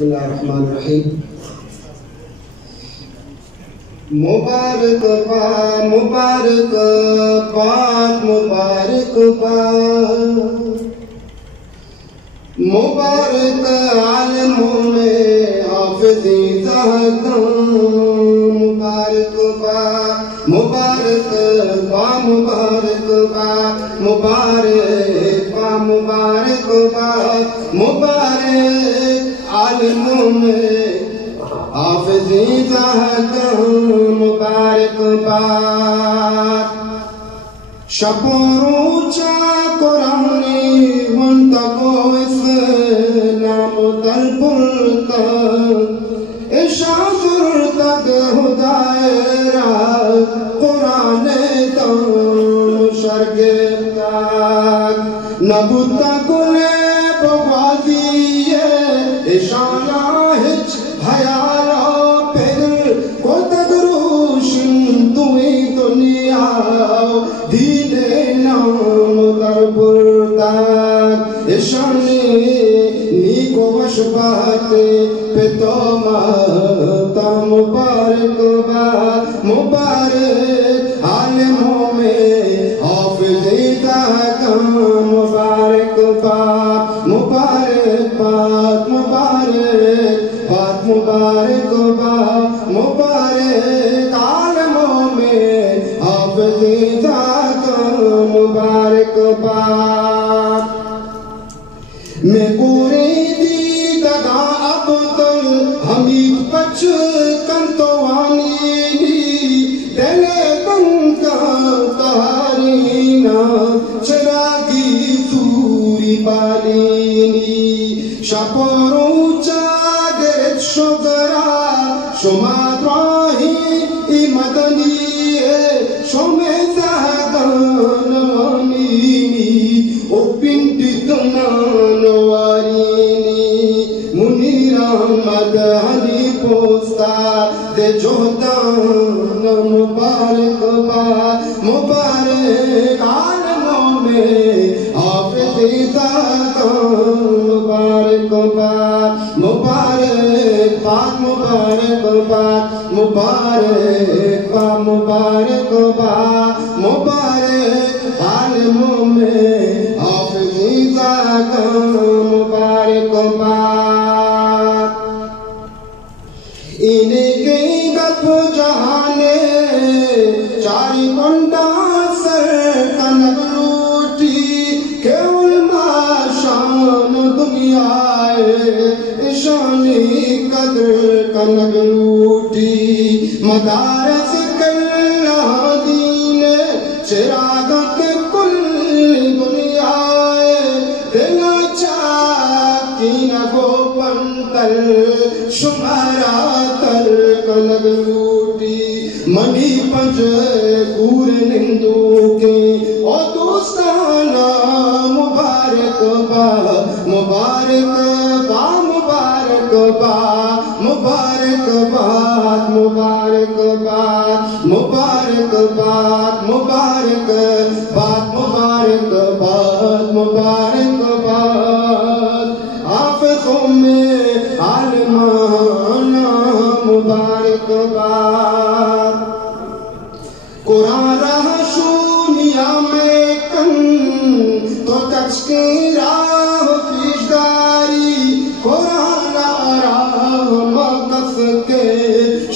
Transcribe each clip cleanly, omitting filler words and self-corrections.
بسم اللہ الرحمن الرحیم. مبارک با مبارک پاک مبارک با مبارک عالموں میں حافظی زہدان مبارک با مبارک با مبارک با مبارک با مبارک با مبارک عالموں میں حافظی زہدان مبارک با شب و روچا قرآنی منتقو اسلام در پلتا اشاعت تک ہدای را قرآن دان شرگت تک نبوتا کلے بغازی اشارہ ہچ حیارہ پھر کو تدروشن دوئی دنیا دین نام در بردان اشانی نیکو وشبات پیتو ماتا مبارک با مبارک عالموں میں حافظی زہدان مبارک با مبارک پاک مبارک پاک مبارک با مبارک عالموں میں حافظی زہدان مبارک با میں پوری دی دگا عبدال حمید پچ کنتوانی دل کن کا تحرینا چراغی سوری بالینی شپورو چاگرت شگرا شما دراہی مدنی شما زہدان وانینی او پنڈی دنان وارینی منیر احمد حلی پوستا دے جہدان مبارک با مبارک عالموں میں حافظی زہدان مبارک با مبارک پاک مبارک با مبارک با مبارک با مبارک عالموں میں حافظی زہدان مبارک با انہیں کی گپ جہانے چاری کنڈا سر کنگ لوٹی کہ علماء شان دنیا شانی قدر کنگ لوٹی مدارس کلہ دین چراغت کل دنیا دل چاکی نگو پنتل شمارا تر کنگ لوٹی منی پنج پور نندو کے او دوستانا مبارک با مبارک با مبارک با مبارک بات مبارک بات مبارک بات مبارک بات مبارک بات مبارک بات حافظوں میں عالمانہ مبارک بات قرآن رہا شونیا میں کن تو تچ کی راہ پیشداری قرآن راہ مقص کے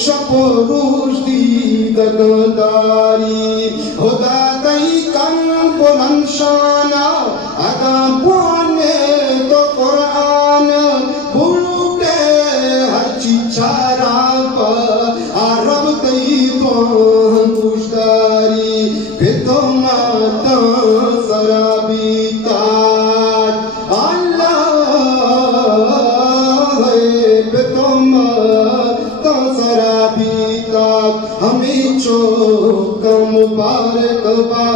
شپ و روش دی دگداری خدا دئی کن بلند شانہ ادا پوانے تو قرآن بھولتے ہر چیچارا پا عرب دئی پوہن پوشداری پیتو ماتا سرابی تاج اللہ ہے پیتو ماتا سرابی تاج ہمیں چوکا مبارک با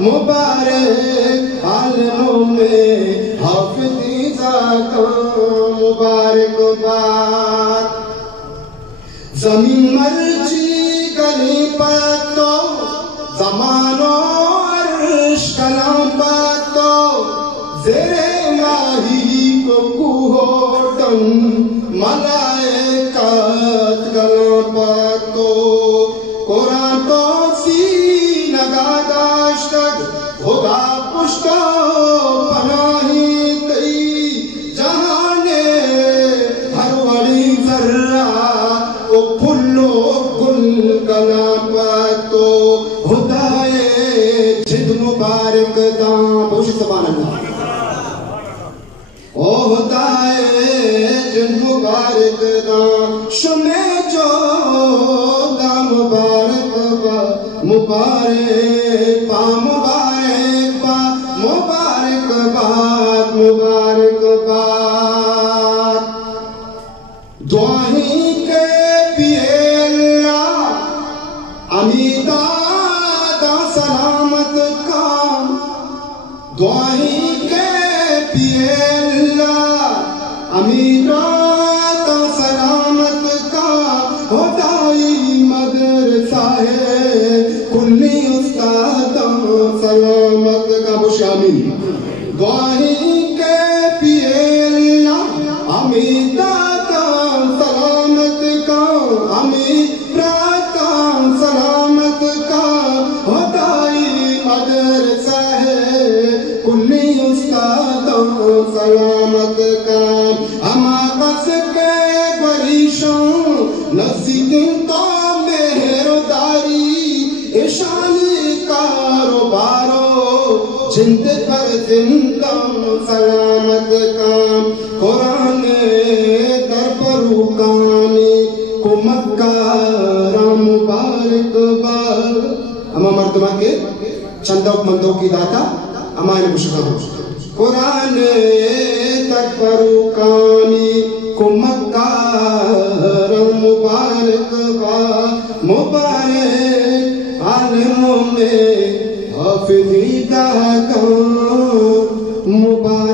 مبارک عالموں میں حافظی زہدان مبارک با زمین مرچی گلی پتو زمانو عرش کلام پتو زیر الہی کو کوہو ڈن ملائکت کلام پاک تو قرآن تو نگاہ داشتگ خدا پشتو پناہی تئی جہانے ہر وڑی ذرہ او پھلو گل کلام پاک تو خدائے جد مبارک داں بوشی سبحان اللہ او خدائے جد مبارک داں شمع جو دا مبارک با مبارک با مبارک با مبارک باد مبارک باد دعائیں کے پیے اللہ امیدہ دا سلامت کا دعائیں کے پیے اللہ امیدہ دا سلامت کا خدائی مدرسہ ہے کلی استاد سلامت کا بشامل دعائیں کے پیے اللہ امیدہ دا سلامت کا امیدہ دا سلامت کا خدائی مدرسہ ہے کلی استاد سلامت کا اما قص کے گریشوں نصیدن تو مہرداری اشانی کاروبارو جند پر زندہ سلامت کا قرآن در پروکانی کو مکہ رام مبارک بار اما مردمہ کے چندوں مندوں کی داتا اما انہیں مشکل ہو قرآن در پروکانی کو مکہ رام مبارک بار مبارک عالموں میں حافظی کا کام مبارک